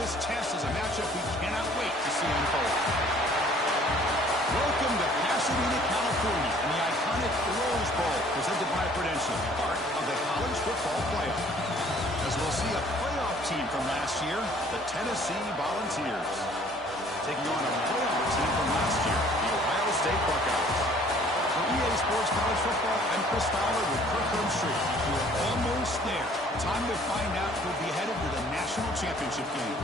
This test is a matchup we cannot wait to see unfold. Welcome to Pasadena, California, and the iconic Rose Bowl, presented by Prudential, part of the college football playoff. As we'll see a playoff team from last year, the Tennessee Volunteers, taking on a playoff team from last year, the Ohio State Buckeyes. For EA Sports College Football, I'm Chris Fowler with Kirk Herbstreit. We're almost there. Time to find out who'll be headed to the national championship game.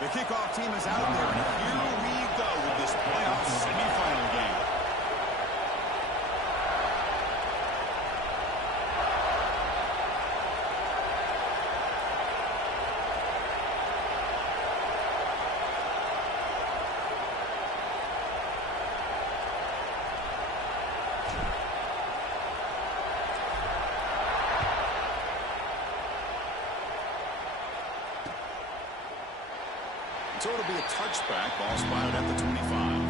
The kickoff team is out there, and here we go with this playoff semifinal game. So it'll be a touchback, ball spotted at the 25.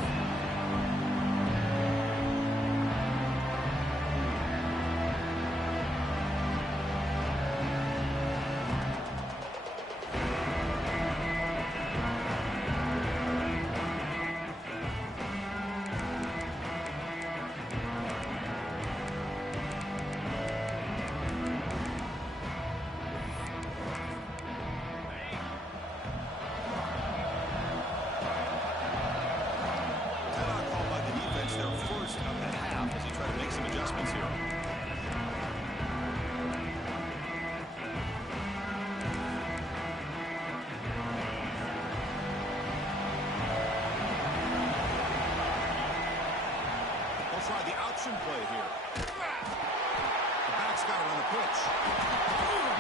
Try the option play here. The back's got it on the pitch.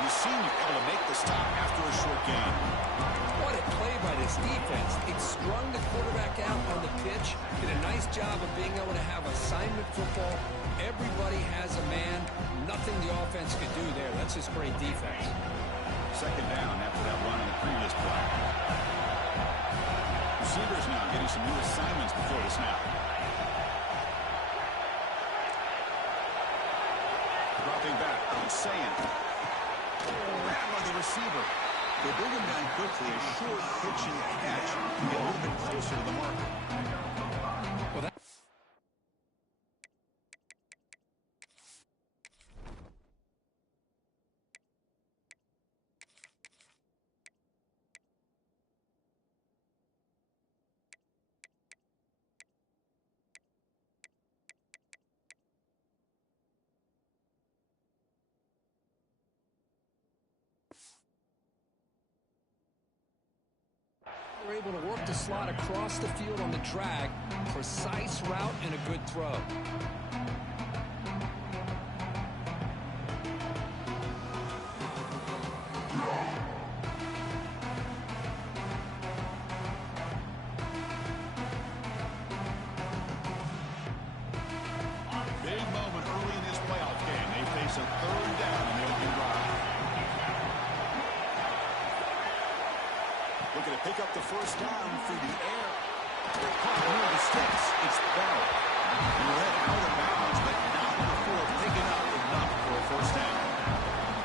Mussini able to make the stop after a short gain. What a play by this defense. It strung the quarterback out on the pitch. Did a nice job of being able to have assignment football. Everybody has a man. Nothing the offense could do there. That's just great defense. Second down after that run on the previous play. Receivers now getting some new assignments before the snap. Dropping back, Saying. Ran by the receiver. They bring him down quickly. A short pitch and catch to get a little bit closer to the marker. Well, that We're able to work the slot across the field on the drag. Precise route and a good throw. Big moment early in this playoff game. They face a third down in the opening drive. Looking to pick up the first down through the air. Caught near the sticks. It's Bell. He led out of bounds, but not before picking up enough for a first down.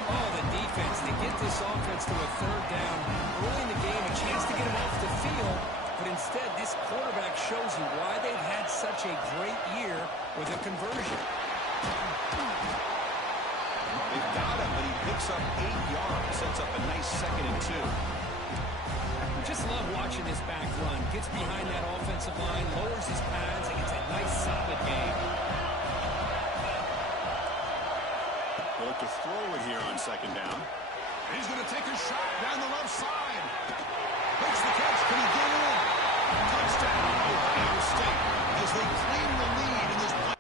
Oh, the defense to get this offense to a third down. Early in the game, a chance to get him off the field. But instead, this quarterback shows you why they've had such a great year with a conversion. They've got him, but he picks up 8 yards. Sets up a nice 2nd and 2. Just love watching this back run. Gets behind that offensive line, lowers his pads, and gets a nice solid game. They'll look to throw it here on 2nd down. He's going to take a shot down the left side. Makes the catch. Can he get in? Touchdown, Ohio State, as they claim the lead in this play.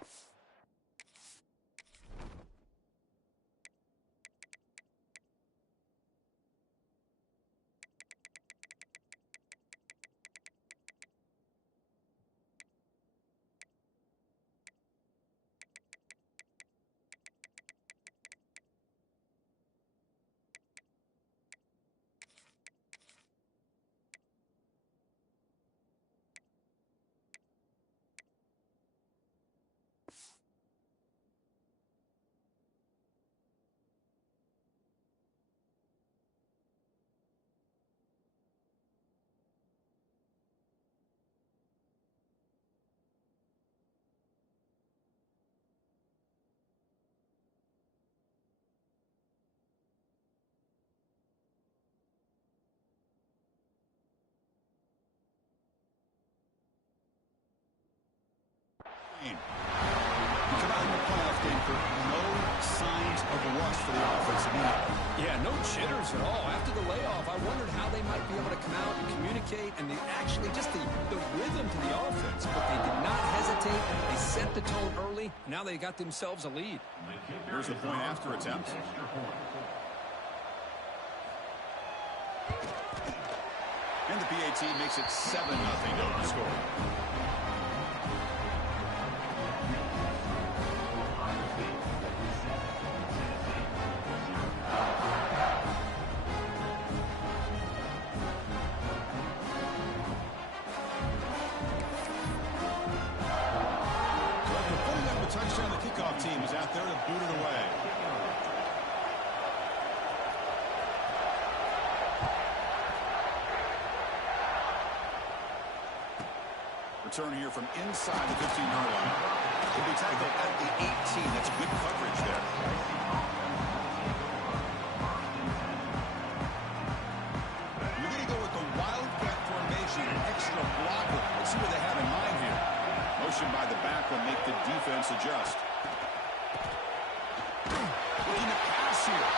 Come out in the playoff game for no signs of rust for the offensive unit. Yeah, no jitters at all. After the layoff, I wondered how they might be able to come out and communicate and actually just the rhythm to the offense. But they did not hesitate. They set the tone early. Now they got themselves a lead. Here's the point after attempt. And the PAT makes it 7-0 to score. Touchdown, the kickoff team is out there to boot it away. Return here from inside the 15-yard line. He'll be tackled at the 18. That's good coverage there. We're going to go with the Wildcat formation, an extra blocker. Let's see what they have in mind here. Motion by the back will make the defense adjust. Looking to pass here.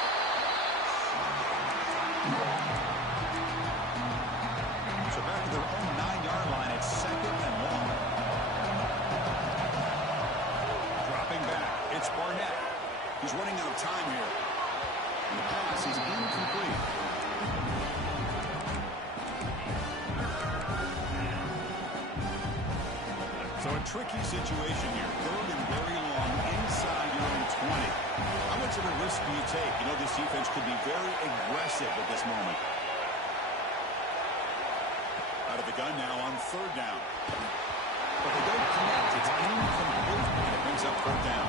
So back to their own 9-yard line. It's 2nd and long. Dropping back. It's Barnett. He's running out of time here. And the pass is incomplete. So a tricky situation here. 3rd and very long inside your own 20. How much of a risk do you take? You know, this defense could be very aggressive at this moment. Out of the gun now on 3rd down. But they don't connect. It's incomplete, and it brings up 4th down.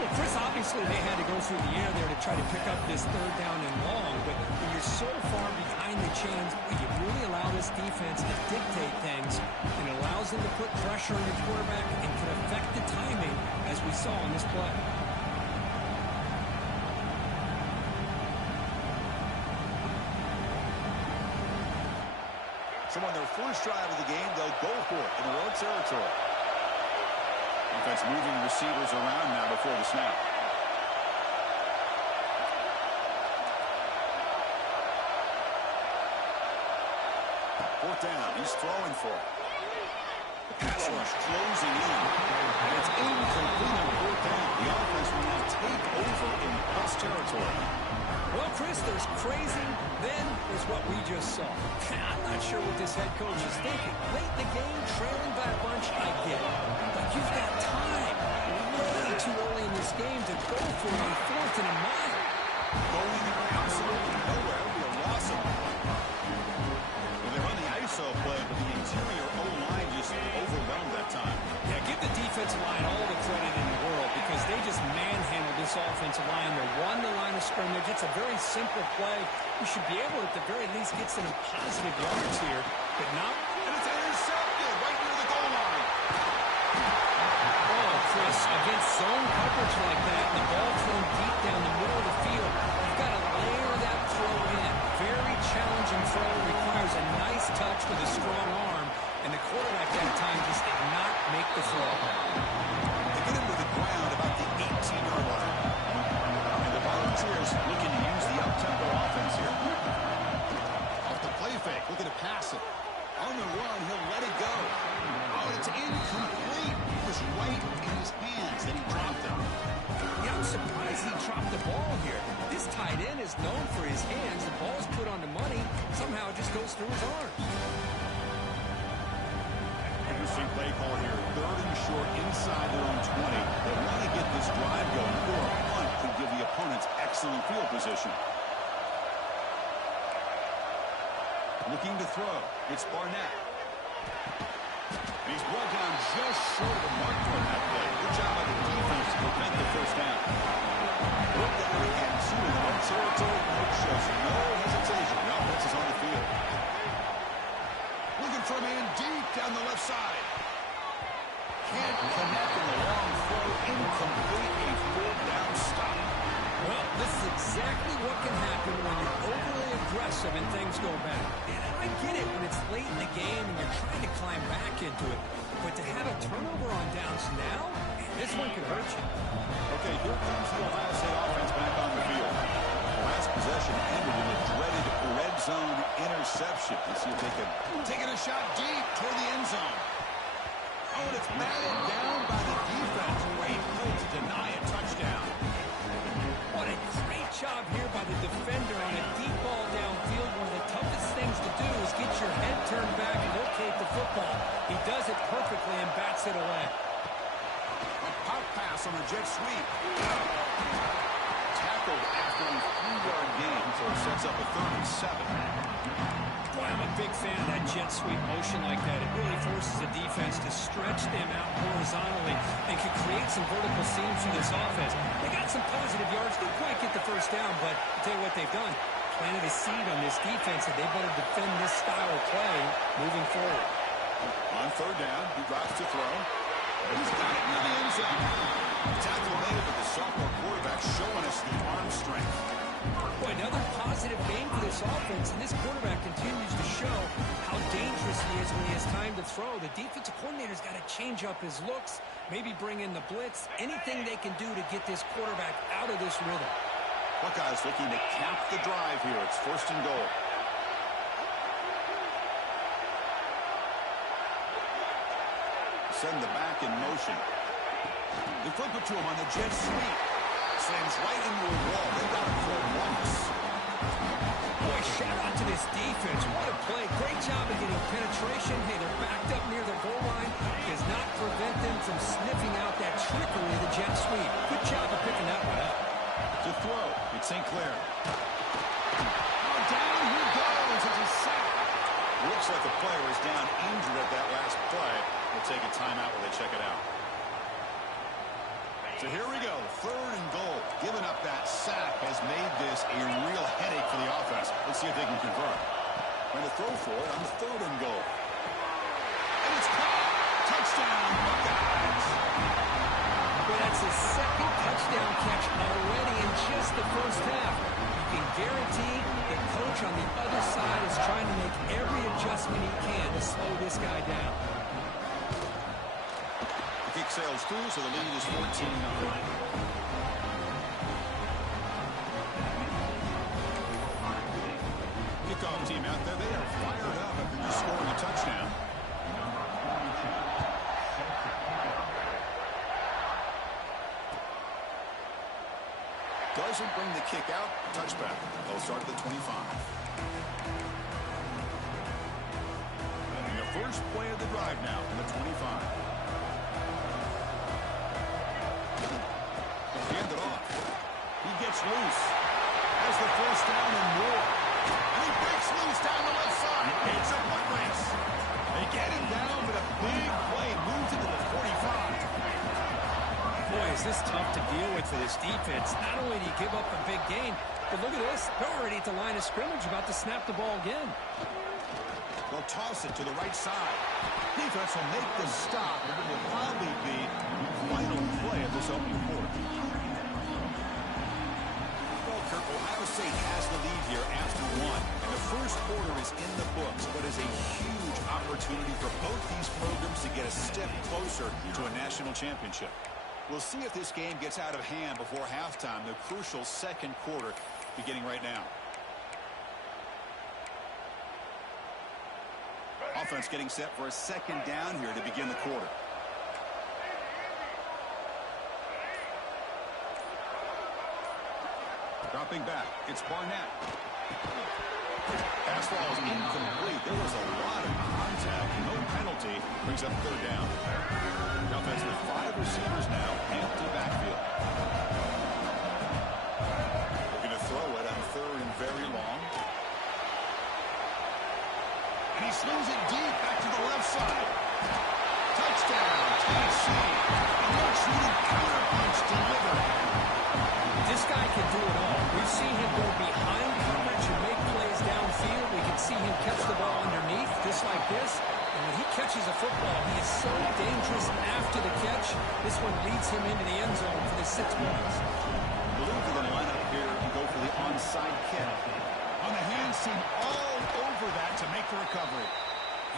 Well, Chris, obviously they had to go through the air there to try to pick up this 3rd down and long, but when you're so far behind the chains, you really allow this defense to dictate things, and it allows them to put pressure on your quarterback and can affect the timing, as we saw in this play. So on their first drive of the game, they'll go for it in their own territory. Offense moving receivers around now before the snap. Fourth down. He's throwing for it. The pass rush closing in. And it's incomplete on 4th down. The offense will now take over in plus territory. Well, Chris, there's crazy, then there's what we just saw. I'm not sure what this head coach is thinking. Late in the game, trailing by a bunch, I get it. But you've got time way too early in this game to go for it on 4th and a mile. Going absolutely nowhere will be a loss of it. Well, they run the ISO play, but the interior O-line just overwhelmed that time. Yeah, give the defensive line all the credit in the world because they just manhandled this offensive line. They won the line of scrimmage. It's a very simple play. You should be able to, at the very least, get some positive yards here, but not. And it's intercepted right near the goal line. Oh, Chris, against zone coverage like that, the ball thrown deep down the middle of the field, you've got to layer that throw in. Very challenging throw, requires a nice touch with a strong arm, and the quarterback that time just did not make the throw. They get him to the ground about the 18-yard line. And the Volunteers looking to use the up-tempo offense here. Off the play fake, looking to pass it. On the run, he'll let it go. Oh, it's incomplete. It was right in his hands, and he dropped it. Yeah, I'm surprised he dropped the ball here. This tight end is known for his hands. The ball's put on the money. Somehow it just goes through his arms. Interesting play call here. 3rd and short inside their own 20. They want to get this drive going, or a punt could give the opponents excellent field position. Looking to throw. It's Barnett. And he's brought down just short of the mark on that play. Good job by the defense to prevent the 1st down. Brought down again, soon in the territory. Coach shows no hesitation. The offense is on the field. Looking for a man deep down the left side. Can't connect in the long throw. Incomplete. A 4th down stop. Well, this is exactly what can happen when you're overly aggressive and things go bad. And I get it when it's late in the game and you're trying to climb back into it. But to have a turnover on downs now, this one could hurt you. Okay, here comes the Ohio State offense back on the field. The last possession ended in a dreaded red zone interception. Let's see if they can take a shot deep toward the end zone. Oh, and it's batted down by the defense. Great pull to deny a touchdown. What a great job here by the defender on a deep ball downfield. One of the toughest things to do is get your head turned back and locate the football. He does it perfectly and bats it away. A pop pass on a jet sweep. Tackled after a 3-yard gain, so it sets up a 3rd and 7. Boy, I'm a big fan of that jet sweep motion like that. It really forces the defense to stretch them out horizontally and can create some vertical seams for this offense. They got some positive yards. Didn't quite get the first down, but I'll tell you what they've done. Planted a seed on this defense, and they better defend this style of play moving forward. On 3rd down, he drops to throw. He's got it in the end zone. Tackle made, but the sophomore quarterback showing us the arm strength. Boy, another positive game for this offense, and this quarterback continues to show how dangerous he is when he has time to throw. The defensive coordinator's got to change up his looks, maybe bring in the blitz, anything they can do to get this quarterback out of this rhythm. Buckeyes looking to cap the drive here. It's 1st and goal. Send the back in motion. They flip it to him on the jet sweep. Slams right into a wall. They got it for once. Boy, shout out to this defense. What a play. Great job of getting penetration. Hey, they're backed up near the goal line. Does not prevent them from sniffing out that trickery of the jet sweep. Good job of picking that one up. To throw, it's St. Clair. Oh, down he goes. It's a sack. Looks like the player is down injured at that last play. We'll take a timeout while they check it out. So here we go, 3rd and goal. Giving up that sack has made this a real headache for the offense. Let's see if they can convert. Going to throw for it on 3rd and goal. And it's caught. Touchdown, Buckeyes. Well, that's his 2nd touchdown catch already in just the first half. You can guarantee the coach on the other side is trying to make every adjustment he can to slow this guy down. The kick sails through, so the lead is 14-9. Kickoff team out there, they are fired up after just scoring a touchdown. Doesn't bring the kick out. Touchback. They'll start at the 25. And the first play of the drive now from the 25. Hand it off. He gets loose. Has the first down and more. And he breaks loose down the left side. It's a foot race. They get him down, but a big play moves into the 45. Boy, is this tough to deal with for this defense. Not only do you give up a big gain, but look at this. They're already at the line of scrimmage, about to snap the ball again. They'll toss it to the right side. Defense will make the stop, and it will probably be the final play of this opening quarter. Well, Kirk, Ohio State has the lead here after 1, and the first quarter is in the books, but is a huge opportunity for both these programs to get a step closer to a national championship. We'll see if this game gets out of hand before halftime, the crucial 2nd quarter beginning right now. Offense getting set for a 2nd down here to begin the quarter. Dropping back, it's Barnett. Pass ball is incomplete. There was a lot of contact. No penalty. Brings up 3rd down. The offense with 5 receivers now. Empty backfield. Looking to throw it on 3rd and very long. And he slings it deep back to the left side. Touchdown, Tennessee. And no treated counter punch delivered. This guy can do it all. We've seen him go behind coverage and make plays downfield. We can see him catch the ball underneath, just like this. And when he catches a football, he is so dangerous after the catch. This one leads him into the end zone for the 6 points. I believe they're going to line up here and go for the recovery.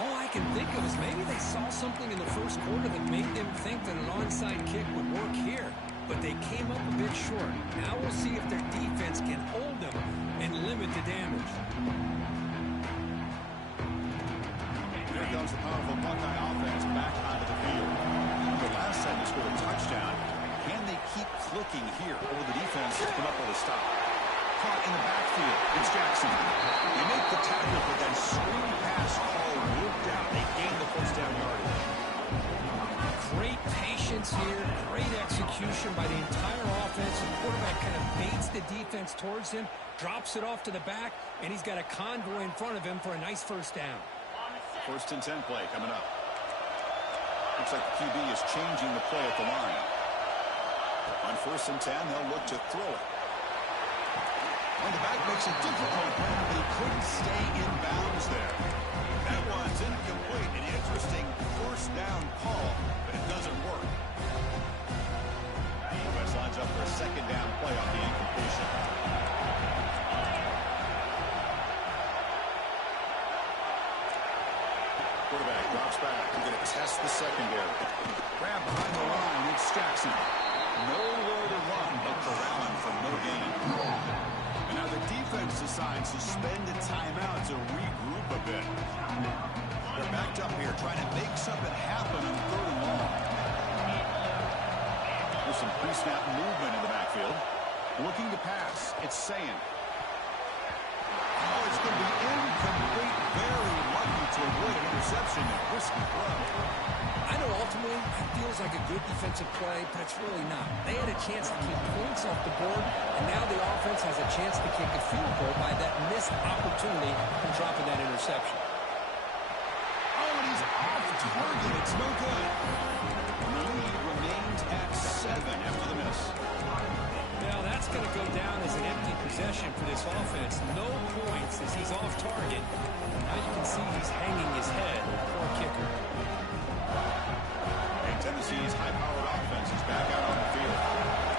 All I can think of is maybe they saw something in the first quarter that made them think that an onside kick would work here. But they came up a bit short. Now we'll see if their defense can hold them and limit the damage. Here comes the powerful Buckeye offense back onto the field. The last set they scored a touchdown. Can they keep clicking here over the defense to come up with a stop? Caught in the backfield. It's Jackson. They make the tackle, but then screen pass call worked out. They gain the first down yardage. Great patience here, great execution by the entire offense. The quarterback kind of baits the defense towards him, drops it off to the back, and he's got a convoy in front of him for a nice first down. 1st and 10 play coming up. Looks like the QB is changing the play at the line. On 1st and 10, they'll look to throw it. And the back makes it difficult for him, but he couldn't stay in bounds there. That one's incomplete. An interesting first down call, but it doesn't work. The defense lines up for a 2nd down play on the incompletion. Quarterback drops back. He's going to test the secondary. Grab behind the line. It's Jackson. Nowhere to run but Corrallon for no gain. And now the defense decides to spend a timeout to regroup a bit. They're backed up here trying to make something happen on 3rd and long. There's some pre-snap movement in the backfield. Looking to pass. It's Sayin. Oh, it's going to be incomplete. Very lucky to avoid an interception and risky throw. I know ultimately that feels like a good defensive play, but it's really not. They had a chance to keep points off the board, and now the offense has a chance to kick a field goal by that missed opportunity from dropping that interception. Oh, and he's off target. It's no good. And the lead remains at 7 after the miss. Now that's going to go down as an empty possession for this offense. No points as he's off target. Now you can see he's hanging his head. Poor kicker. And Tennessee's high-powered offense is back out on the field.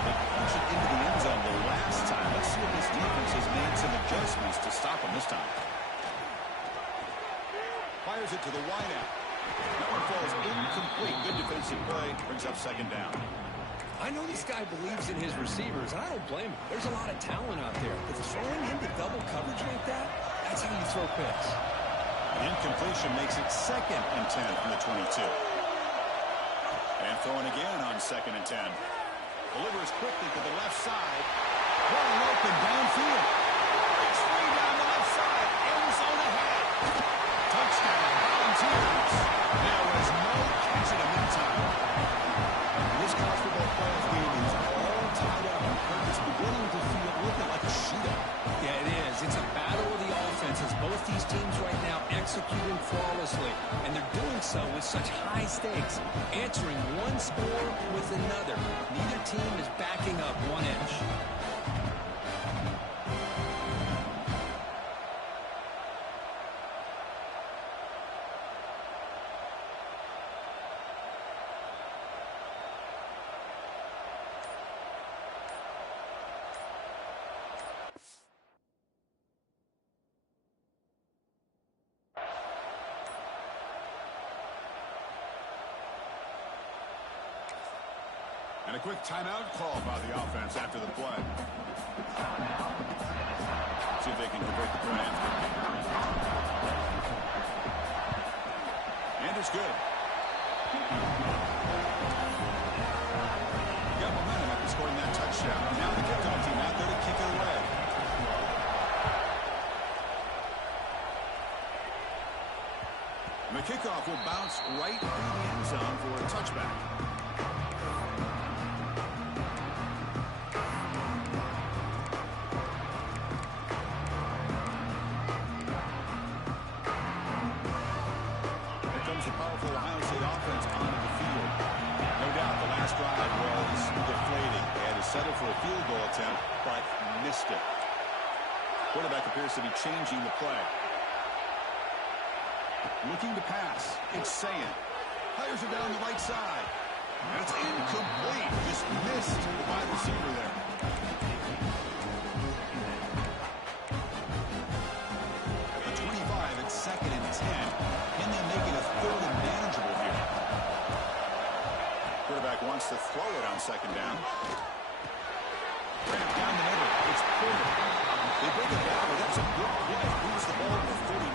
They punched it into the end zone the last time. Let's see if this defense has made some adjustments to stop them this time. Fires it to the wideout. That one falls incomplete. Good defensive play. Brings up 2nd down. I know this guy believes in his receivers, and I don't blame him. There's a lot of talent out there. But throwing into double coverage like that, that's how you throw picks. Incompletion makes it 2nd and 10 from the 22. And throwing again on 2nd and 10. Delivers quickly to the left side. Wide open downfield. It's free down the left side. End zone ahead. Touchdown, Volunteers. There was no catch in the meantime. This college football playoff game is all tied up. It's beginning to feel looking like a shootout. Yeah, it is. It's a battle of the offenses. Both these teams right now executing flawlessly, and they're doing so with such high stakes, answering one score with another. Neither team is backing up 1 inch. And a quick timeout call by the offense after the play. See if they can convert the point. And it's good. Got momentum after scoring that touchdown. Now the kickoff team out there to kick it away. And the kickoff will bounce right in the end zone for a touchback. Settled for a field goal attempt, but missed it. Quarterback appears to be changing the play. Looking to pass. It's Sayin. Fires it down the right side. And it's incomplete. Just missed the wide receiver there. At the 25, it's 2nd and 10. second down. Ramp down the middle. It's Porter. They bring it back, but that's a good hit. Moves the ball to 49.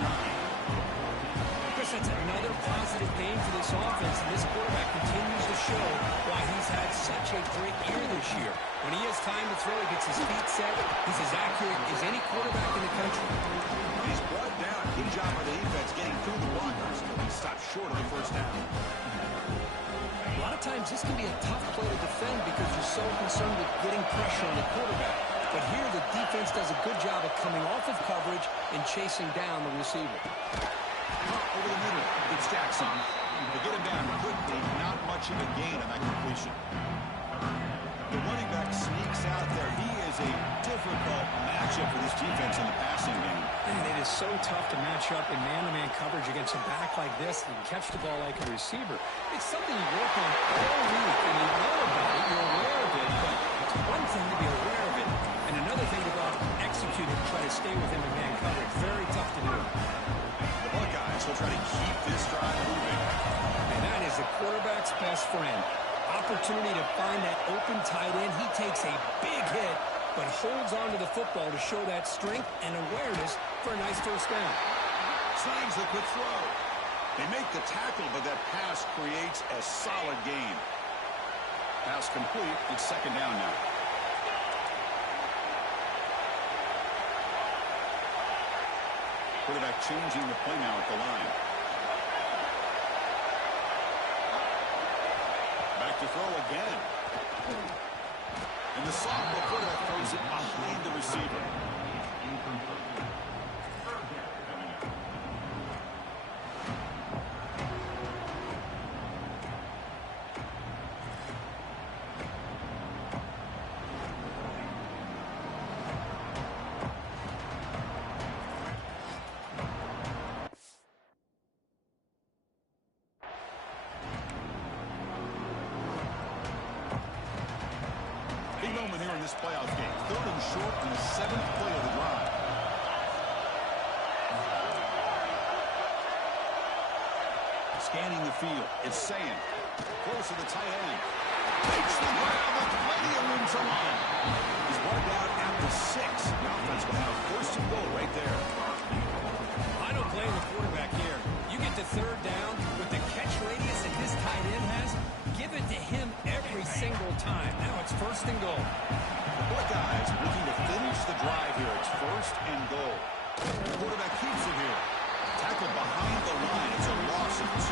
Chris, that's another positive game for this offense, and this quarterback continues to show why he's had such a great year this year. When he has time to throw, he gets his feet set. He's as accurate as any quarterback in the country. He's brought down. Good job by the defense getting through the blockers. He stopped short of the first down. A lot of times this can be a tough play to defend because you're so concerned with getting pressure on the quarterback. But here the defense does a good job of coming off of coverage and chasing down the receiver. Over the middle, it's Jackson. They get him down quickly, not much of a gain on that completion. The running back sneaks out there. He is a difficult matchup for this defense in the passing game. And it is so tough to match up in man-to-man coverage against a back like this and catch the ball like a receiver. It's something you work on all week, and you know about it, you're aware of it, but it's one thing to be aware of it, and another thing to go out and execute it and try to stay within the man coverage. Very tough to do. The Buckeyes will try to keep this drive moving. And that is the quarterback's best friend. Opportunity to find that open tight end. He takes a big hit, but holds on to the football to show that strength and awareness for a nice first down. Slangs the quick throw. They make the tackle, but that pass creates a solid gain. Pass complete. It's second down now. Quarterback changing the play now at the line. Back to throw again. And the sophomore quarterback throws it behind the receiver. Big moment here in this playoff game. Third and short in the 7th play of the drive. Scanning the field. It's Sand. Close to the tight end. Takes the grab with plenty of room to run. He's brought down at the 6. The offense will have first and goal right there. I don't blame the quarterback here. You get to third down with the catch radius that this tight end has. Give it to him every single time. Now it's first and goal. The Buckeyes looking to finish the drive here. It's first and goal. The quarterback keeps it here. Tackled behind the line. It's a loss of 2.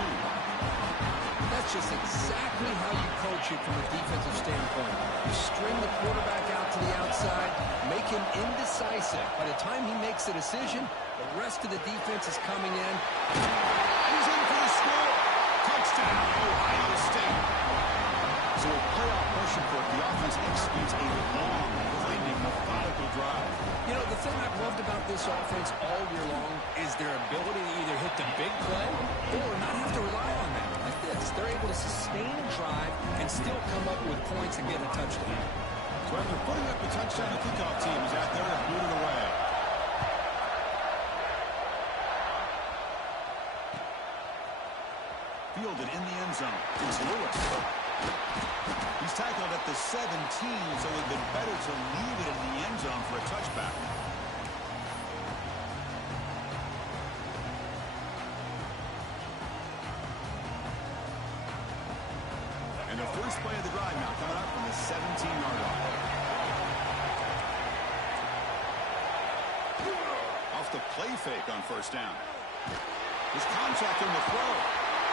That's just exactly how you coach it from a defensive standpoint. You string the quarterback out to the outside, make him indecisive. By the time he makes the decision, the rest of the defense is coming in. He's in for the score. Touchdown, Ohio State. So with playoff pressure for it, the offense executes a long, grinding, methodical drive. You know, the thing I've loved about this offense all year long is their ability to either hit the big play or not have to rely on that. Like this, they're able to sustain a drive and still come up with points and get a touchdown. So after putting up the touchdown, the kickoff team is out there to boot it away. Fielded in the end zone. It's Lewis. He's tackled at the 17, so it would have been better to leave it in the end zone for a touchback. And the first play of the drive now coming up from the 17-yard line. Off the play fake on first down. His contact on the throw.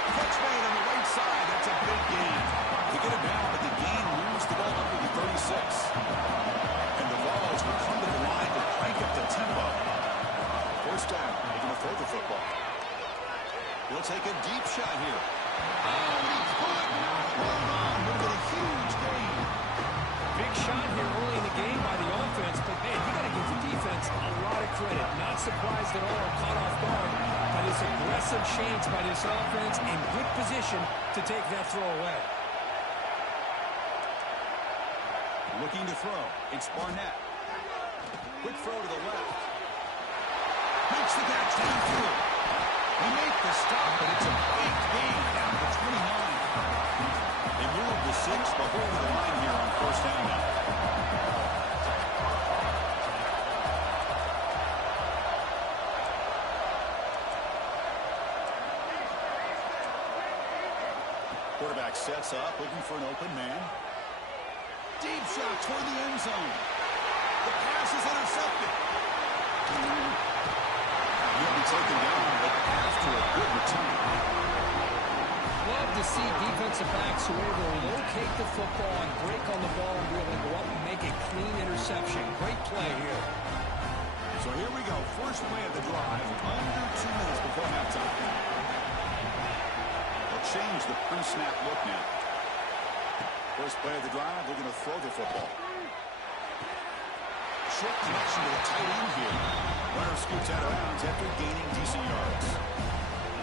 Catch made on the right side. That's a big gain. To get it down, but the gain moves the ball up to the 36. And the Vols will come to the line to crank up the tempo. First down, they're going to throw the football. He'll take a deep shot here. Oh, he could not hold on. Would have been a huge gain. Big shot here early in the game by the offense, but man, you got to give the defense a lot of credit. Not surprised at all, caught off guard by this aggressive chance by this offense in good position to take that throw away. Looking to throw. It's Barnett. Quick throw to the left. Makes the catch downfield. They make the stop, but it's a big gain down to 29. They move the 6, but hold the line here on first down now. Quarterback sets up, looking for an open man. Deep shot toward the end zone. The pass is intercepted. He'll be taken down, but after a good return. Love to see defensive backs who are able to locate the football and break on the ball and be able to go up and make a clean interception. Great play here. So here we go. First play of the drive, under 2 minutes before halftime. They'll change the pre-snap look now. First play of the drive, they're going to throw the football. Short connection to the tight end here. Runner scoots out of bounds after gaining decent yards.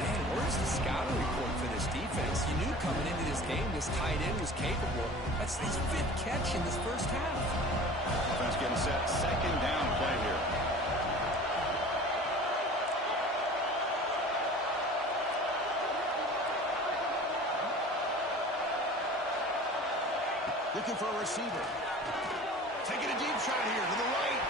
Man, where's the scouting report for this defense? You knew coming into this game this tight end was capable. That's his 5th catch in this first half. Offense getting set. Second down play here. Looking for a receiver. Taking a deep shot here to the right.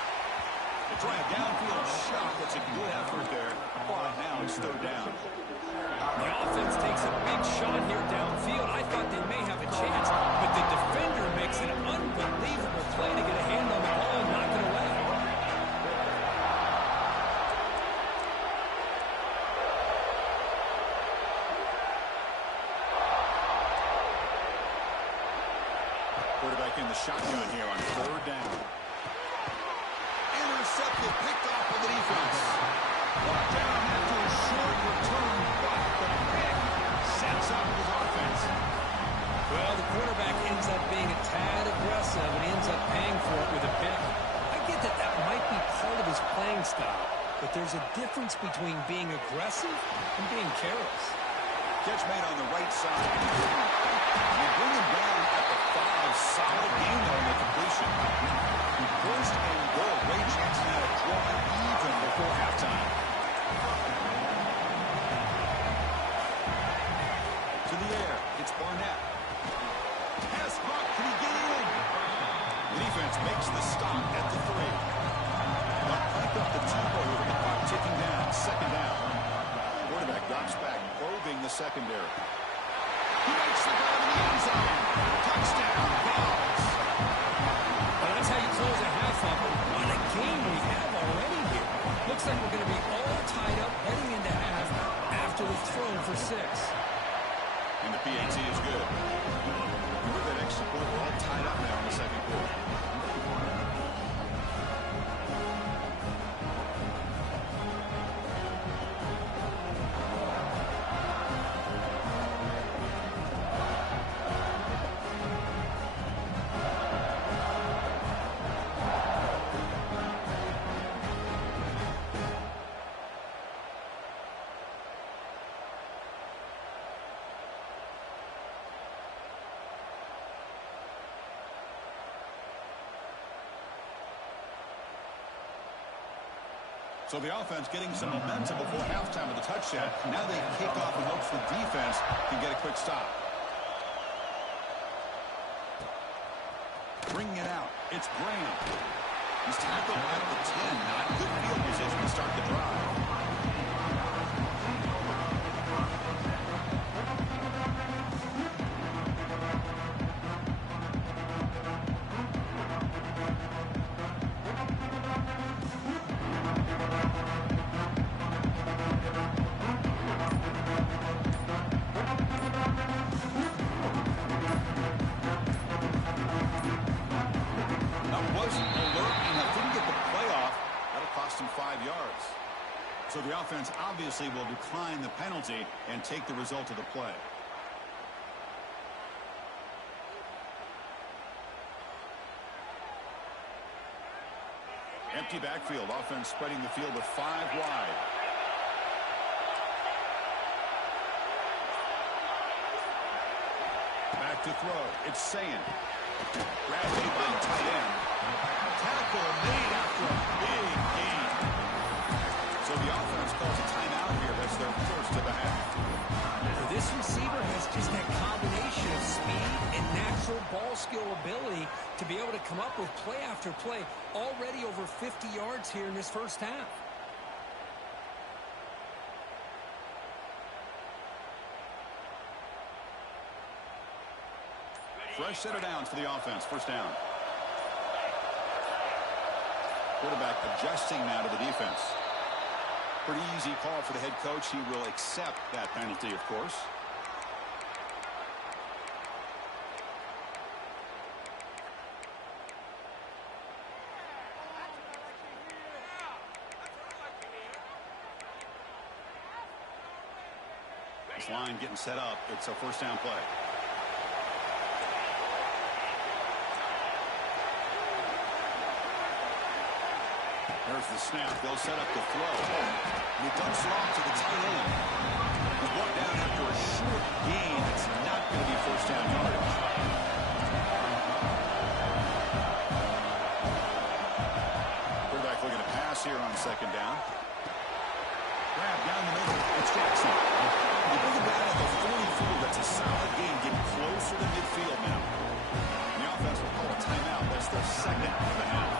They try a downfield shot. That's a good effort there. But now it's third down. The offense takes a big shot here downfield. I thought they may have a chance, but the defender makes an unbelievable play to get a hand on the ball and knock it away. Quarterback in the shotgun here on third down. Intercepted, picked off by the defense. Brought down after a short return, but the pick sets up his offense. Well, the quarterback ends up being a tad aggressive and ends up paying for it with a pick. I get that that might be part of his playing style, but there's a difference between being aggressive and being careless. Catch made on the right side. You bring him down at the 5. Solid game there in the completion. First and goal. Great chance now to draw it even before halftime. To the air. It's Barnett. Pass block. Can he get in? The defense makes the stop at the 3. They'll crank up the tempo here with the clock ticking down. Second down. Quarterback drops back, probing the secondary. He makes the grab in the end zone. Touchdown, Vols. Well, that's how you close a half up. What a game we have already here. Looks like we're going to be all tied up heading into half after we've thrown for 6. And the PAT is good. With that extra point, we're all tied up now in the second quarter. So the offense getting some momentum before halftime with the touchdown. Now they kick off in hopes the defense can get a quick stop. Bringing it out. It's Graham. He's tackled at the 10. Not good field position to start the drive. So the offense obviously will decline the penalty and take the result of the play. Empty backfield. Offense spreading the field with 5 wide. Back to throw. It's Sayan. Grab made by tight end. Tackle made after a big gain. So the offense calls a timeout here. That's their first of the half. This receiver has just that combination of speed and natural come up with play after play. Already over 50 yards here in this first half. Fresh set of downs for the offense. First down. Quarterback adjusting now to the defense. Pretty easy call for the head coach. He will accept that penalty, of course. This line getting set up. It's a first down play. There's the snap. They'll set up the throw. And he dumps it off to the tight end. He's brought down after a short gain. It's not going to be first down yardage. Quarterback looking to pass here on second down. Grab down the middle. It's Jackson. They bring it down at the 44. That's a solid gain. Getting closer to midfield now. And the offense will call a timeout. That's their second of the half.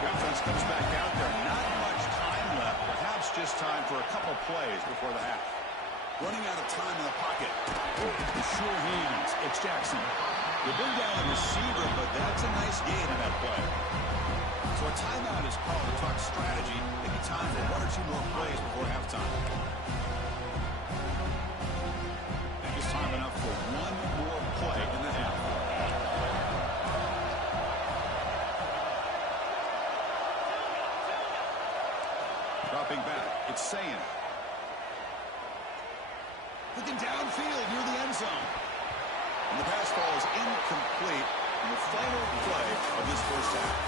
The offense comes back out there. Not much time left. Perhaps just time for a couple plays before the half. Running out of time in the pocket. Sure hands. It's Jackson. They bring down the receiver, but that's a nice gain in that play. So a timeout is called to talk strategy. Maybe time for one or two more plays before halftime. And just time enough for one more play in the half. Dropping back, it's Sayin. Looking downfield near the end zone. And the pass ball is incomplete in the final play of this first half.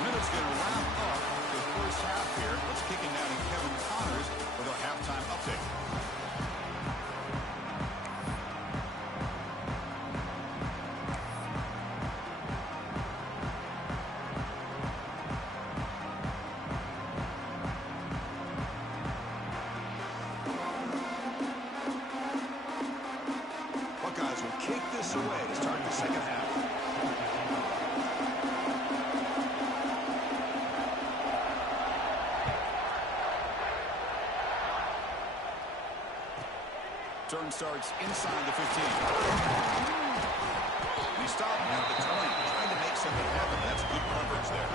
Minutes going to wrap up the first half here. Let's kick it down to Kevin Connors with a halftime update. Buckeyes will kick this away to start the second half. Turn starts inside the 15. He stopped at the 20, trying to make something happen. That's good coverage there.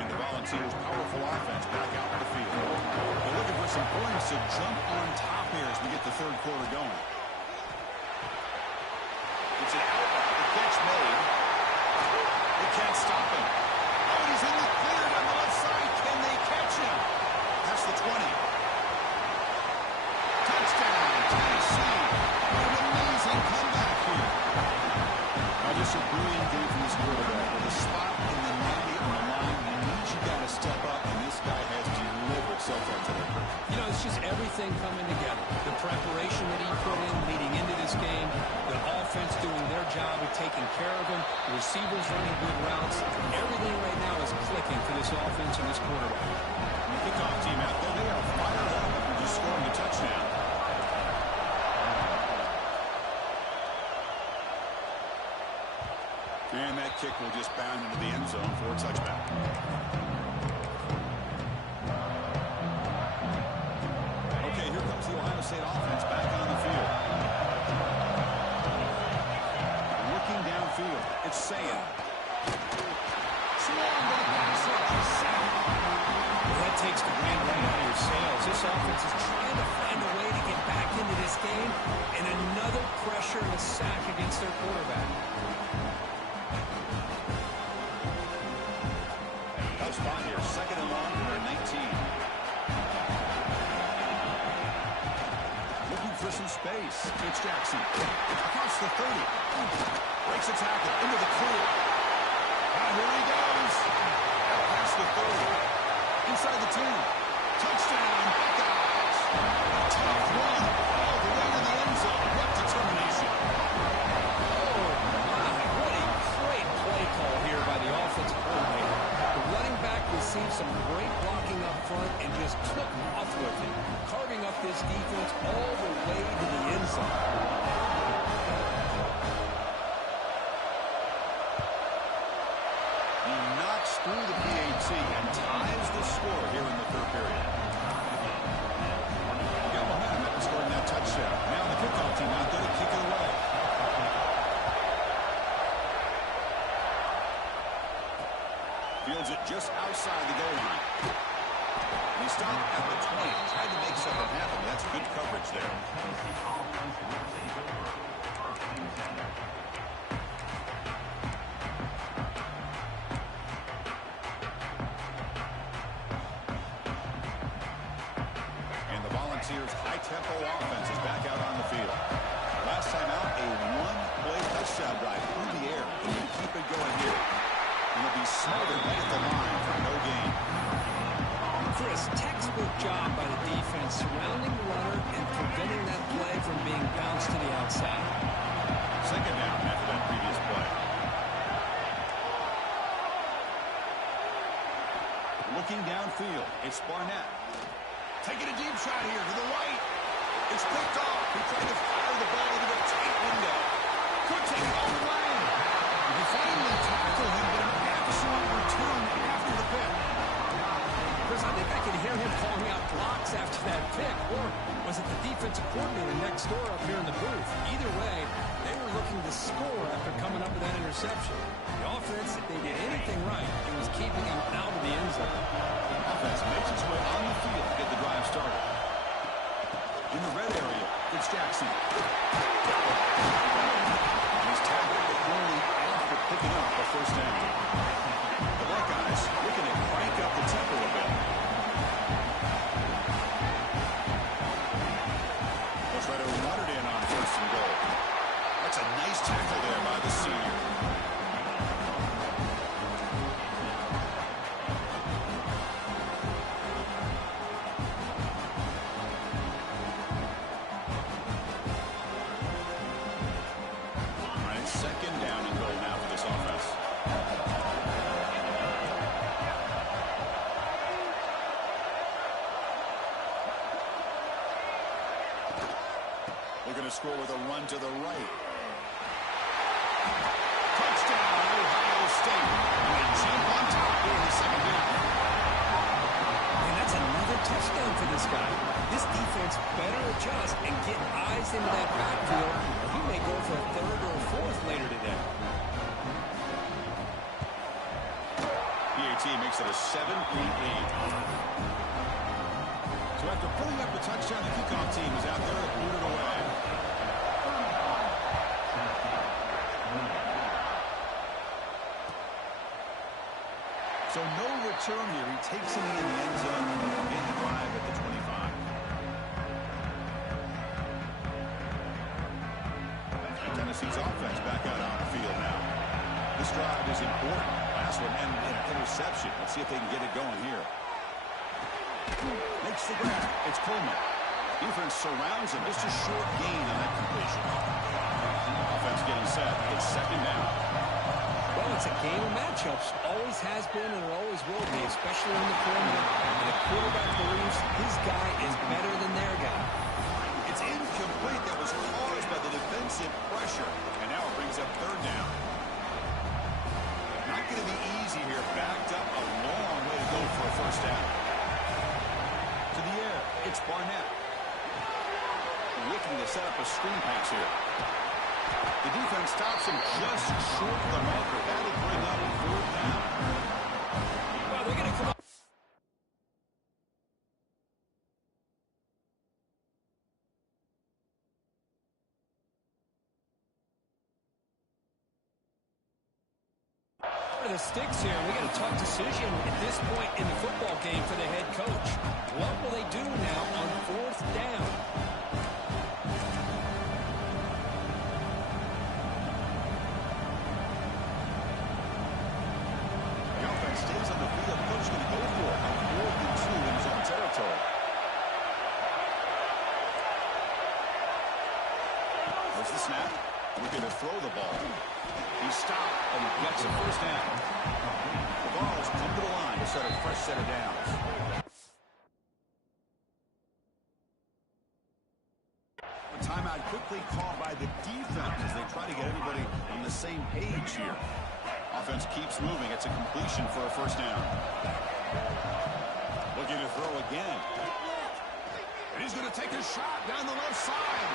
And the Volunteers' powerful offense back out in the field. They're looking for some points to jump on top here as we get the third quarter going. It's an outlet. The catch made. They can't stop him. He's in the clear on the left side. Can they catch him? That's the 20. Touchdown, Tennessee. What an amazing comeback here. Just a brilliant game from this quarterback. With a spot in the 90 on the line, he needs you got to step up, and this guy has delivered so far today. You know, it's just everything coming together. The preparation that he put in leading into this game, the offense doing their job of taking care of him, the receivers running good routes. Everything right now is clicking for this offense and this quarterback. And the kickoff team out there, they are fired up after just scoring a touchdown. And that kick will just bound into the end zone for a touchback. Okay, here comes the Ohio State offense back on the field. Looking downfield, it's Sayin. Well, that takes the wind right out of your sails. This offense is trying to find a way to get back into this game, and another pressure and a sack against their quarterback. Tough spot here, second and long for 19. Looking for some space. It's Jackson. Across the 30. Breaks a tackle into the clear. Here he goes. Past the 30. Inside the 10. Touchdown, Buckeyes. A tough run all the way to the end zone. What determination. Oh, my. What a great play call here by the offensive coordinator. The running back received some great blocking up front and just took off with it, carving up this defense all through the PAT and ties the score here in the third period. Got momentum after scoring that touchdown. Now the kickoff team out there to kick it away. Fields it just outside the goal line. He stopped at the 20. Tried to make something happen. That's good coverage there. And the Volunteers' high-tempo offense is back out on the field. Last time out, a one-play touchdown drive through the air. Can you keep it going here? And it'll be smothered right at the line for no gain. Chris, textbook job by the defense surrounding the runner and preventing that play from being bounced to the outside. Second down after that previous play. Looking downfield, it's Barnett. Taking a deep shot here to the right. It's picked off. He tried to fire the ball into a tight window. Could take it all the way. He finally tackled him, but an absolute return after the pick. Chris, I think I can hear him calling out blocks after that pick. Or was it the defensive coordinator next door up here in the booth? Either way, they were looking to score after coming up with that interception. The offense, if they did anything right, it was keeping him out of the end zone. Offense makes its way on the field to get the drive started. In the red area, it's Jackson. He's tackled only after picking up the first down. The Buckeyes looking to crank up the tempo a bit. They'll try to run it in on first and goal. That's a nice tackle there by the senior. Second down and goal now for this offense. They're going to score with a run to the right. Touchdown, Ohio State. And they jump on top here in the second half. And that's another touchdown for this guy. This defense better adjust and get eyes into that backfield. He may go for a third or a fourth later today. PAT makes it a 7-3 lead. So after putting up the touchdown, the kickoff team is out there to boot it away. So no return here. He takes him in the end zone in the drive at the 25. Tennessee's offense back out on the field now. This drive is important. Last one and an interception. Let's see if they can get it going here. Makes the grab. It's Coleman. Defense surrounds him. Just a short gain on that completion. Offense getting set. It's second down. Well, it's a game of matchups. Always has been and it always will be, especially in the perimeter. And the quarterback believes his guy is better than their guy. It's incomplete. That was caused by the defensive pressure. And now it brings up third down. Not going to be easy here. Backed up a long way to go for a first down. To the air, it's Barnett. Looking to set up a screen pass here. The defense stops him just short of the marker. That'll bring up fourth down. Well, they're going to come up. The sticks here. We got a tough decision at this point in the football game for the head coach. What will they do now on fourth down? The offense stays on the field. Coach going to go for it on 4th and 2 in his own territory. There's the snap. We're going to throw the ball. He stopped and gets a first down. The ball is come to the line to set a fresh set of downs. A timeout quickly called by the defense as they try to get everybody on the same page here. Offense keeps moving. It's a completion for a first down. Looking to throw again. And he's going to take a shot down the left side.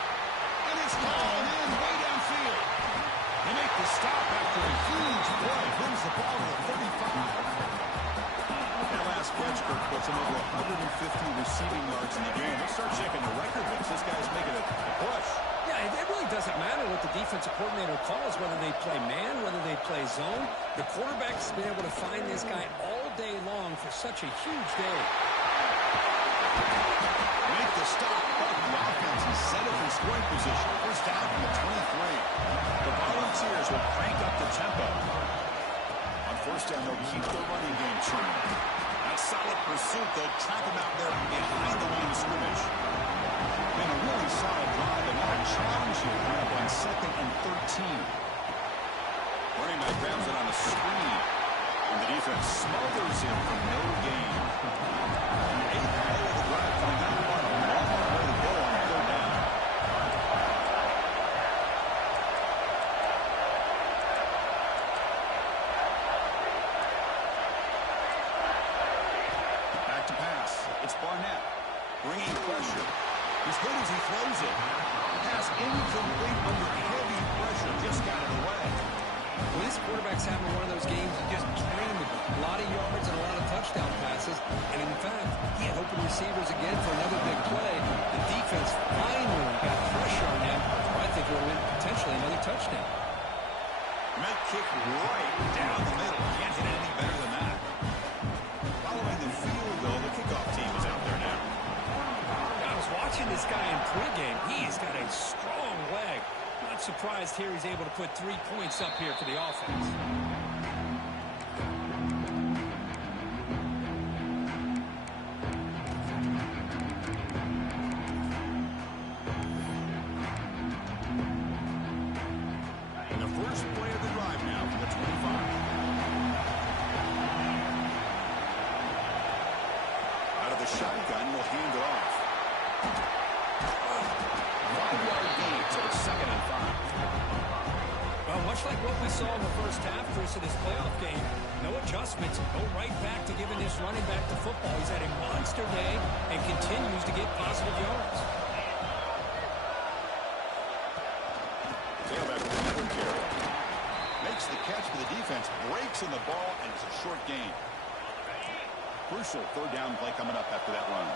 And it's called in way downfield. They make the stop after a huge play. Brings the ball to the 35. That last catch, Kirk, puts him over 150 receiving yards in the game. Let's start checking the record books. This guy's making a push. Yeah, it really doesn't matter what the defensive coordinator calls, whether they play man, whether they play zone. The quarterback's been able to find this guy all day long for such a huge day. Make the stop, but the offense is set up in scoring position. First down from the 23. The Volunteers will crank up the tempo. On first down, they'll keep the running game churning. That solid pursuit, they'll trap him out there behind the line of scrimmage. Been a really solid drive, and now a challenge here coming up on 2nd and 13. Running back grabs it on the screen, and the defense smothers him for no gain. An 8th play of the drive coming up on a long way to go on 3rd down. Back to pass. It's Barnett bringing pressure. As good as he throws it. Pass incomplete under heavy pressure. Just got in the way. Well, this quarterback's having one of those games you just dream of. A lot of yards and a lot of touchdown passes. And in fact, he had open receivers again for another big play. The defense finally got pressure on him. I think it'll win potentially another touchdown. Might kick right down the middle. Can't hit any better than that. Following the field goal, the kickoff team is out there now. Watching this guy in pregame, he's got a strong leg. Not surprised here he's able to put 3 points up here for the offense. And the first play of the drive now from the 25. Out of the shotgun, he'll hand it off. 5-yard gain to the 2nd and 5. Well, much like what we saw in the first half, Chris, of this playoff game, no adjustments. Go right back to giving this running back the football. He's had a monster day and continues to get positive yards. Tailback with another carry. Makes the catch for the defense, breaks in the ball, and it's a short gain. Crucial 3rd down play coming up after that run.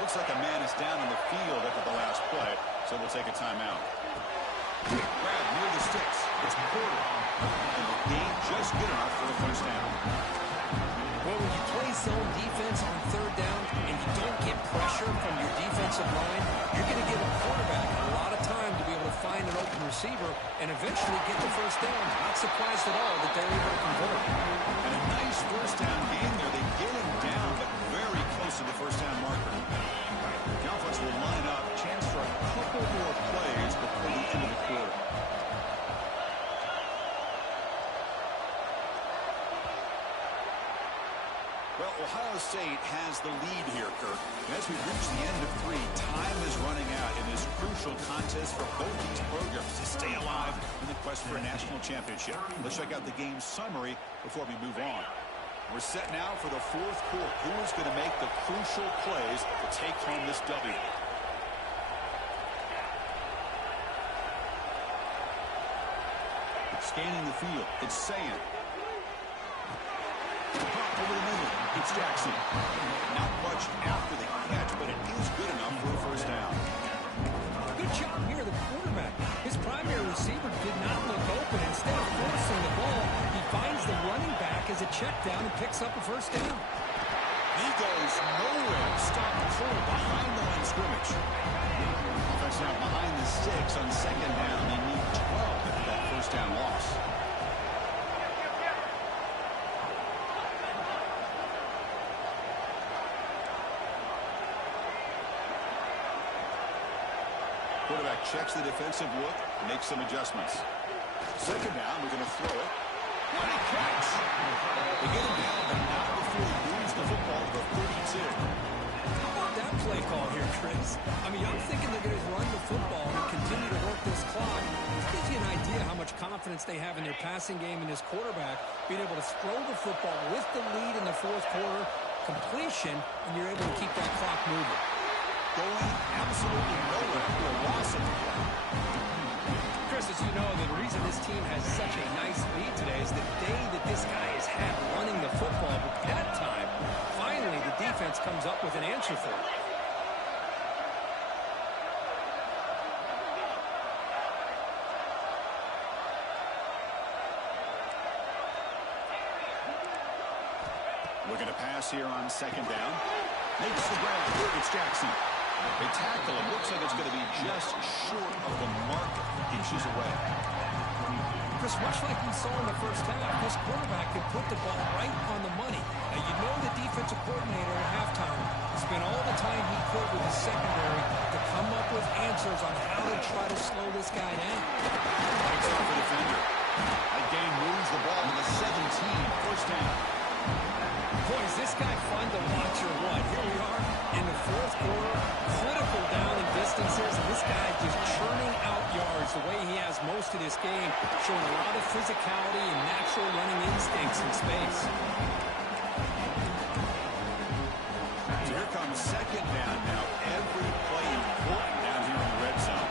Looks like a man is down on the field after the last play, so we'll take a timeout. Grab near the sticks. It's Porter. And the gain just good enough for the first down. Well, when you play zone defense on 3rd down and you don't get pressure from your defensive line, you're going to give a quarterback a lot of time to be able to find an open receiver and eventually get the first down. Not surprised at all that they're able to convert. And a nice first down gain there. They get him down, but very close to the first down marker. The offense will line up. Chance for a couple more plays before the end of the quarter. Well, Ohio State has the lead here, Kirk. And as we reach the end of 3, time is running out in this crucial contest for both these programs to stay alive in the quest for a national championship. Let's check out the game summary before we move on. We're set now for the 4th quarter. Who is going to make the crucial plays to take home this W? Scanning the field, it's Sayan. Pop over the middle, it's Jackson. Not much after the catch, but it is good enough for a first down. Good job here, the quarterback. His primary receiver did not look open. Instead of forcing the ball, he finds the running back as a check down and picks up a first down. He goes nowhere. Stop control behind the line of scrimmage. Offense now behind the sticks on 2nd down. They need 12 after that first down loss. Quarterback checks the defensive look, makes some adjustments. 2nd down, we're going to throw it. What a catch! They get him down, but not before he moves the football to the 32. How about that play call here, Chris. I mean, I'm thinking they're going to run the football and continue to work this clock. This gives you an idea how much confidence they have in their passing game and this quarterback being able to throw the football with the lead in the fourth quarter, completion, and you're able to keep that clock moving. Going absolutely nowhere to a loss of the play. Chris, as you know, the reason this team has such a nice lead today is the day that this guy has had running the football. But that time, finally, the defense comes up with an answer for it. Looking to pass here on second down. Makes the grab. It's Jackson. They tackle him. Looks like it's going to be just short of the mark, inches away. Chris, much like we saw in the first half, this quarterback can put the ball right on the money. Now, you know the defensive coordinator at halftime spent all the time he could with the secondary to come up with answers on how to try to slow this guy down. Breaks off the defender. That game moves the ball to the 17, first down. Boy, is this guy fun to watch or what? Here we are in the fourth quarter, critical down in distances, and this guy just churning out yards the way he has most of this game, showing a lot of physicality and natural running instincts in space. So here comes second down now. Every play important down here in the red zone.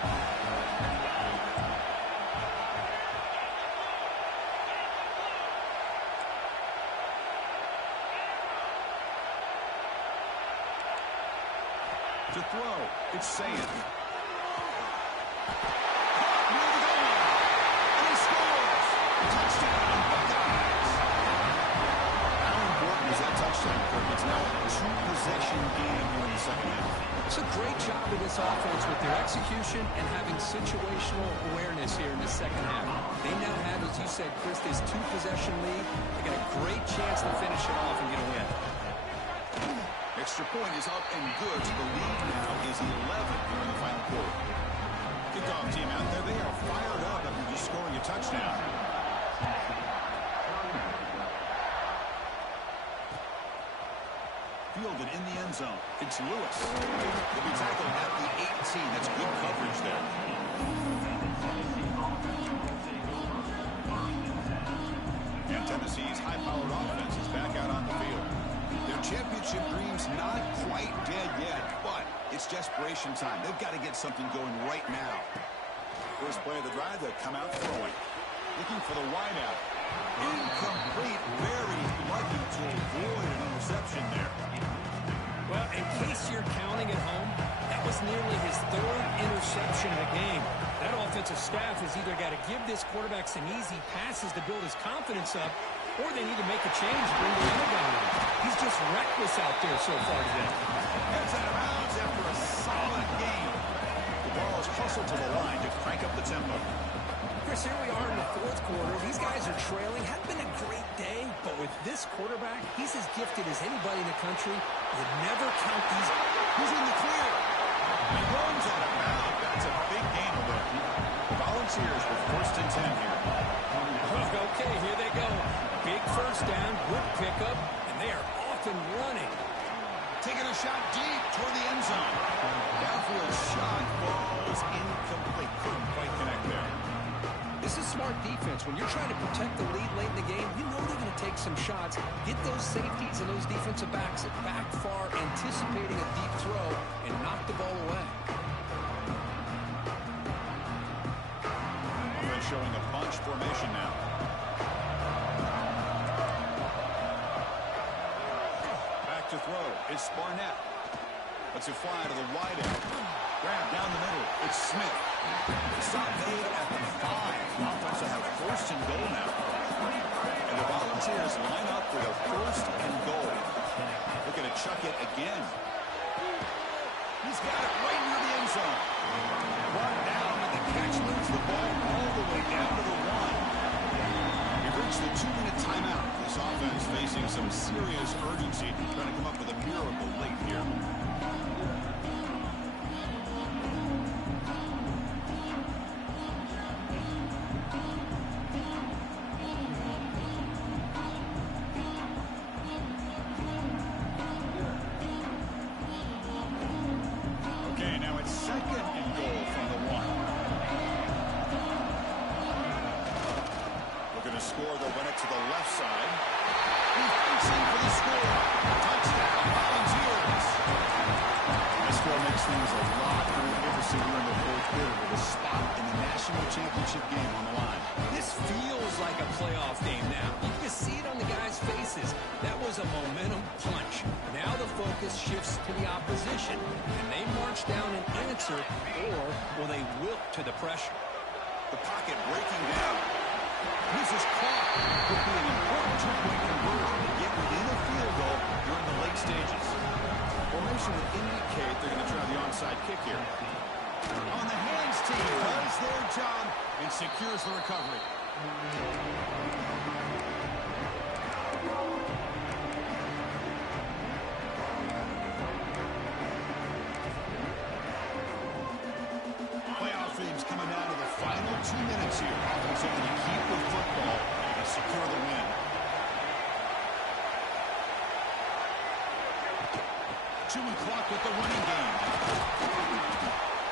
To throw, it's Saying. Near the goal line. And he scores. Touchdown, Buckeyes. How important is that touchdown, Kirk? It's now a two-possession game here in the second half. It's a great job of this offense with their execution and having situational awareness here in the second half. They now have, as you said, Chris, this two-possession lead. They got a great chance to finish it off and get a win. Extra point is up and good. The lead now is 11 here in the final quarter. Kickoff team out there. They are fired up after just scoring a touchdown. Fielded in the end zone. It's Lewis. He'll be tackled at the 18. That's good coverage there. And Tennessee's high-powered offense is back out on the field. Their championship dream's not quite dead yet, but it's desperation time. They've got to get something going right now. First play of the drive, they come out throwing. Looking for the wideout. Incomplete. Very lucky to avoid an interception there. Well, in case you're counting at home, that was nearly his third interception of the game. That offensive staff has either got to give this quarterback some easy passes to build his confidence up, or they need to make a change, bring the other guy in. He's just reckless out there so far today. Heads out of bounds after a solid game. The ball is hustled to the line to crank up the tempo. Chris, here we are in the fourth quarter. These guys are trailing. Hadn't been a great day, but with this quarterback, he's as gifted as anybody in the country. You never count these. He's in the clear. He runs out of bounds. That's a big gain there. The Volunteers with first and 10 here. Okay, here they go. Big first down, good pickup, and they are off and running. Taking a shot deep toward the end zone. Downfield shot falls incomplete. Couldn't quite connect there. This is smart defense. When you're trying to protect the lead late in the game, you know they're going to take some shots. Get those safeties and those defensive backs back far, anticipating a deep throw, and knock the ball away. Offense showing a bunch formation now. To throw. It's Barnett. Lets it fly to the wideout. Grab down the middle. It's Smith. Stop made at the 5. The offense will have first and goal now. And the Volunteers line up for their first and goal. Looking to chuck it again. He's got it right near the end zone. Brought down, and the catch moves the ball all the way down to the 1. We've reached the 2-minute timeout. This offense facing some serious urgency, trying to come up with a miracle late here. a score that went it to the left side. He's racing for the score. Touchdown, Volunteers. This score makes things a lot more interesting here in the fourth quarter with a spot in the national championship game on the line. This feels like a playoff game now. You can see it on the guys' faces. That was a momentum punch. Now the focus shifts to the opposition. Can they march down and answer, or will they wilt to the pressure? The pocket breaking down. This is caught. Could be an important two-point conversion to get within a field goal during the late stages. Formation would indicate they're going to try the onside kick here. On the hands team does their job and secures the recovery. Playoff teams coming down to the final 2 minutes here. Offense able to keep the football and secure the win. Chewing clock with the running game.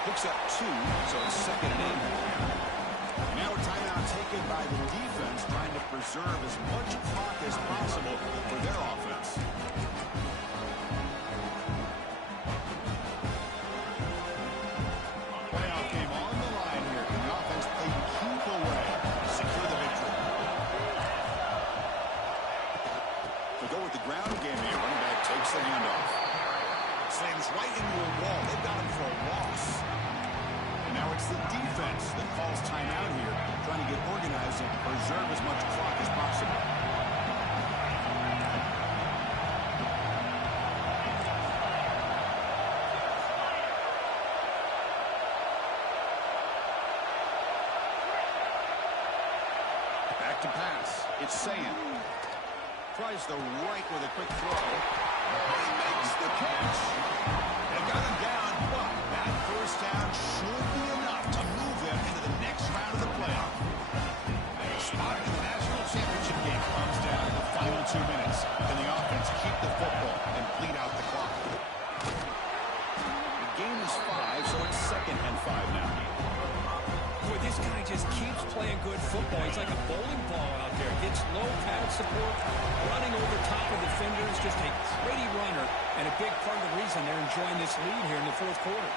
Picks up 2, so it's 2nd and 8. Now a timeout taken by the defense, trying to preserve as much clock as possible for their offense. Playoff game on the line here. The offense played keep away to secure the victory. To go with the ground game here, running back takes the handoff. Slams right into a wall. They've got him for a loss. And now it's the defense that calls timeout here, trying to get organized and preserve as much clock as possible. Back to pass. It's Sayan. Tries the right with a quick throw. He makes the catch. They got him down, but that first down should be enough to move them into the next round of the playoff. A spot in the national championship game comes down to the final 2 minutes. Can the offense keep the football and bleed out the clock? The game is 5, so it's 2nd and 5 now. Boy, this guy just keeps playing good football. He's like a bowling ball out there. Gets low pad support, running over top of defenders, just a gritty runner, and a big part of the reason they're enjoying this lead here in the fourth quarter.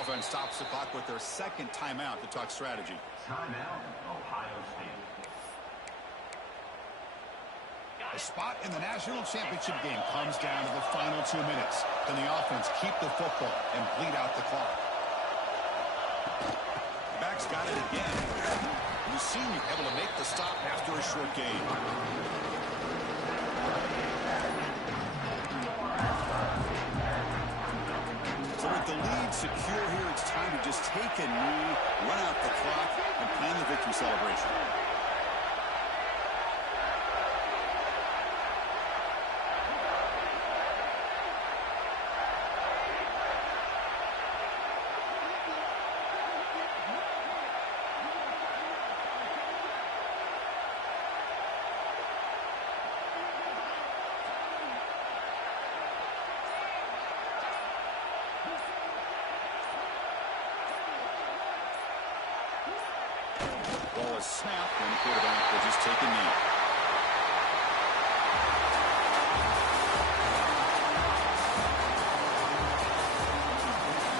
Offense stops the clock with their 2nd timeout to talk strategy. Timeout, Ohio State. A spot in the national championship game comes down to the final 2 minutes. Can the offense keep the football and bleed out the clock? Back's got it again. Lucini able to make the stop after a short gain. So with the lead secure here, it's time to just take a knee, run out the clock, and plan the victory celebration. Ball is snapped, and the quarterback will just take a knee.